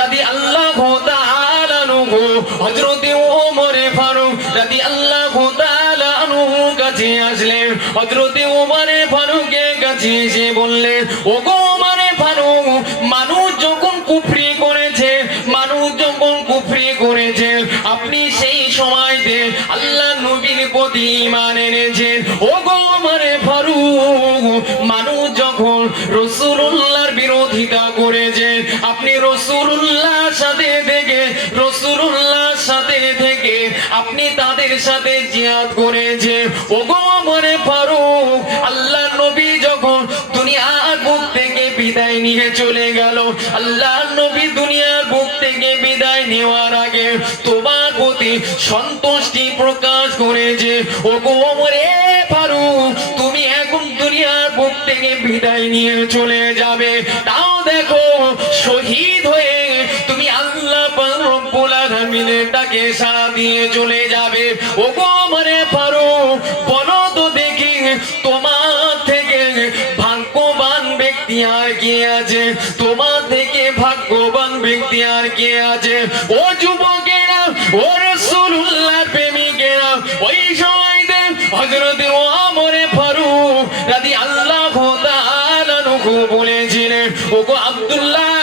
রাদিয়াল্লাহু তাআলা আনহু হযরত ওমর ফারুক রাদিয়াল্লাহু তাআলা আনহু কাছে আসলেন। হযরত ওমর ফারুকের কাছে এসে বললেন, ওগো ওমর ফারুক, মানুষ যখন কুফরি করেছে, আপনি সেই সময়তে আল্লাহ নবীর প্রতি ঈমান এনেছেন। ওগো ওমর ফারুক, মানুষ যখন রাসূলুল্লাহর বিরোধিতা করেছে, আপনি রাসূলুল্লাহর সাথে থেকে আপনি তাদের সাথে জিহাদ করেছে। ওগো ওমর ফারুক, আল্লাহ নবী যখন দুনিয়ার বুক থেকে বিদায় নিয়ে চলে গেল, আল্লাহ নবী দুনিয়ার বুক থেকে বিদায় নেওয়ার আগে তোমার প্রতি সন্তুষ্টি প্রকাশ করেছে। ওগো ওমর ফারুক, তুমি এখন দুনিয়ার বুক থেকে বিদায় নিয়ে চলে যাবে, তাও দেখো শহীদ হয়ে তুমি আল্লাহ পাক রব্বুল আলামিনের ডাকে সাড়া দিয়ে চলে যাবে। ওগো ওমর ফারুক, বলো তো দেখি তোমার থেকে ভাগ্যবান ব্যক্তি আর কে আছে? তোমার থেকে ভাগ্যবান ব্যক্তি আর কে আছে? ও যুবকেরা, ও রাসূলুল্লাহর প্রেমিকেরা, ওই সময়তে হযরত ওমর ফারুক রাদিয়াল্লাহু তাআলা আনহু বলেছিলেন, ওগো আব্দুল্লাহ